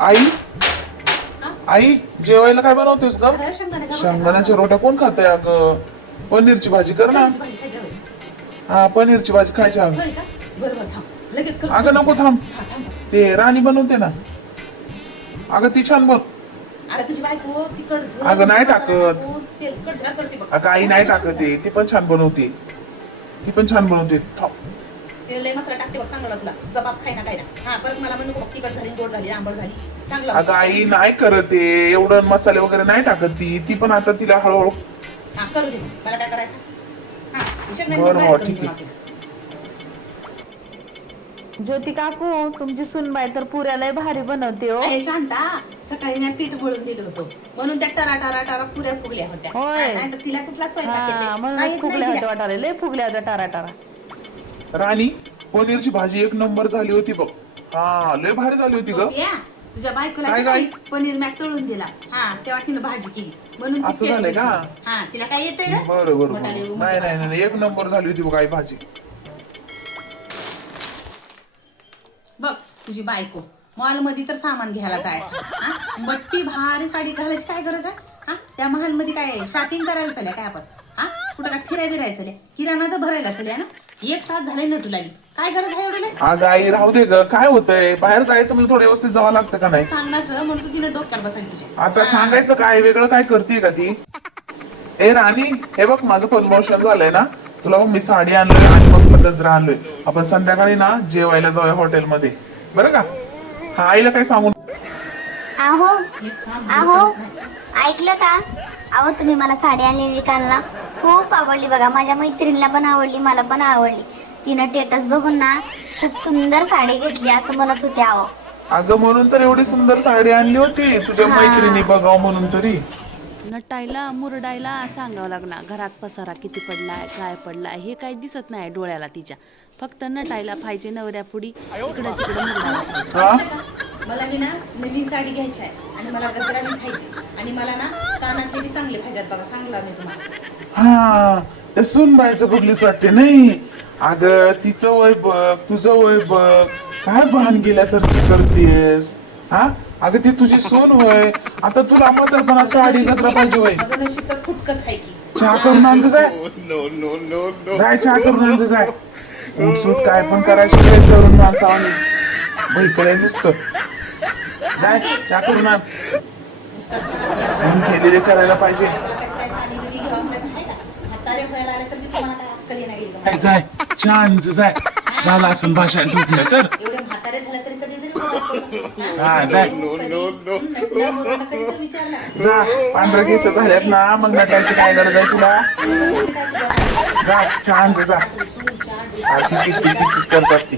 आई आई जेवायला काय बनवतेस ग? शेंगदाण्याचा शेंगदाण्याच्या रोट्या कोण खाते अगं? पनीरची भाजी कर ना. भाजी खायची हवी. हा पनीरची भाजी खायची हवी. होय का? बरं थांब लगेच कर. अगं नको थांब. ते राणी बनवते ना. अगं ती छान बन. अरे तुझी बायको तिकडचं अगं नाही टाकत. तेलकट झार करते बघ. अगं आई नाही टाकत ती पण छान बनवते. ती पण छान बनवते. थांब. ते लय मसाला टाकते बघ, सांगला तुला जबाब खाय ना काय ना. हा परत मला म्हणू नको तिखट झाली, गोड झाली, आंबट झाली. सांगला अगं आई नाही करत ते एवढं मसाले वगैरे नाही टाकत ती पण आता तिला हळूहळू. हा करू दे मग. मला काय करायचं? हा बरं, हो, ठीक आहे. ज्योती काकू तुमची सुनबाई तर पुऱ्याला भारी बनवते हो. अरे शांता, सकाळी मी पीठ मळून दिलं होतं म्हणून त्या टरा टरा टरा पुऱ्या फुगल्या होत्या. होय. नाही तर तिला कुठला स्वयंपाक हा येते? म्हणूनच काहीच फुगल्या नाही होत्या तिला. वाटायला, लय फुगल्या होत्या टारा टारा. राणी पनीरची भाजी एक नंबर झाली होती बघ. हा लय भारी झाली होती ग. या, तुझ्या बायकोला काय की काय? नाही, पनीर मॅक तळून दिला. हा तेव्हा तिने भाजी केली म्हणून ती असं tasty झालंय का? झाली. हा तिला काय येतंय रे? बरं बरं मटाले, बरं. नाही नाही नाही एक नंबर झाली होती बघ आई भाजी. बघ तुझी बायको मॉल मध्ये तर सामान घ्यायला जायचं. हा मोठी भारी साडी घालायची काय गरज आहे? हा त्या महाल मध्ये काय शॉपिंग करायला चालल्या काय आपण? हा कुठं काय फिरायला बिरायला चालल्या? किराणा तर भरायला चालल्या ना. 1 तास झाले नटू लागली. काय गरज आहे एवढी? अगं आई राहू दे ग. काय होतंय बाहेर जायचं म्हणजे थोडं व्यवस्थित जावं लागतं का नाही? सांगणार म्हणून तू तिने डोक्यावर बसायला तुझ्या. आता सांगायचं काय वेगळं काय करते का ती? ए राणी हे बघ माझं प्रमोशन झालंय ना. तुला बघ मी साडी आणलोय आणि मस्त गजरा आणलोय. आपण संध्याकाळी ना जेवायला जाऊया हॉटेलमध्ये बरं का? हा आईला काय सांगू? आहो आहो ऐकलं का? अहो तुम्ही मला साडी आणलेली काल ना, खूप आवडली बघा. माझ्या मैत्रिणीला पण आवडली, मला पण आवडली. तिनं स्टेटस बघून ना खूप सुंदर साडी घेतली असं म्हणत होते. अहो अगं म्हणून तर एवढी सुंदर साडी आणली होती तुझ्या मैत्रिणी बघाव म्हणून तरी. नटायला मुरडायला सांगावं लागणार. घरात पसारा किती पडलाय, काय पडलाय हे काही दिसत नाही डोळ्याला तिच्या. फक्त नटायला पाहिजे नवऱ्या पुढी, इकडं तिकडं मुरडायला पाहिजे. हा मला मी ना नवीन साडी घ्यायची आहे आणि मला गजरा मी पाहिजे आणि मला ना कानातले बी चांगले पाहिजेत बघा. सांगला मी तुम्हाला. हा त्या सुनबाईचं बघलीच वाटते नाही. अगं तिचं वय बघ तुझं वय बघ. काय भान गेल्यासारखी करतेस? हा अगं ती तुझी सून होय. आता तुला म्हातारपणा साडी गजरा पाहिजे वय. माझं नशीब तर फुटकच आहे की. चहा करून आणचं जाय. जाय चहा करून आणचं जाय. उठसूट काय पण करायची काय तरुण माणसावानी बहिकडे नुसतं. जाय चहा करून आण. सून केलेले करायला पाहिजे. मला काय साडी बिडी घ्यावं म्हणायचं आहे का? म्हातारे व्हायला आले तर मी तुम्हाला काय अक्कल येणार येईल का? जाय छान जाय. झालं असं भाषण ठोकलं तर. एवढे म्हातारे झाले तरी कधीतरी बोलायचं. हा जाय कधीतरी विचारणार. जा पांढरं केस झाल्यात ना मग नटायची काय गरज आहे तुला? जा छान जा. आधी किती करत असते.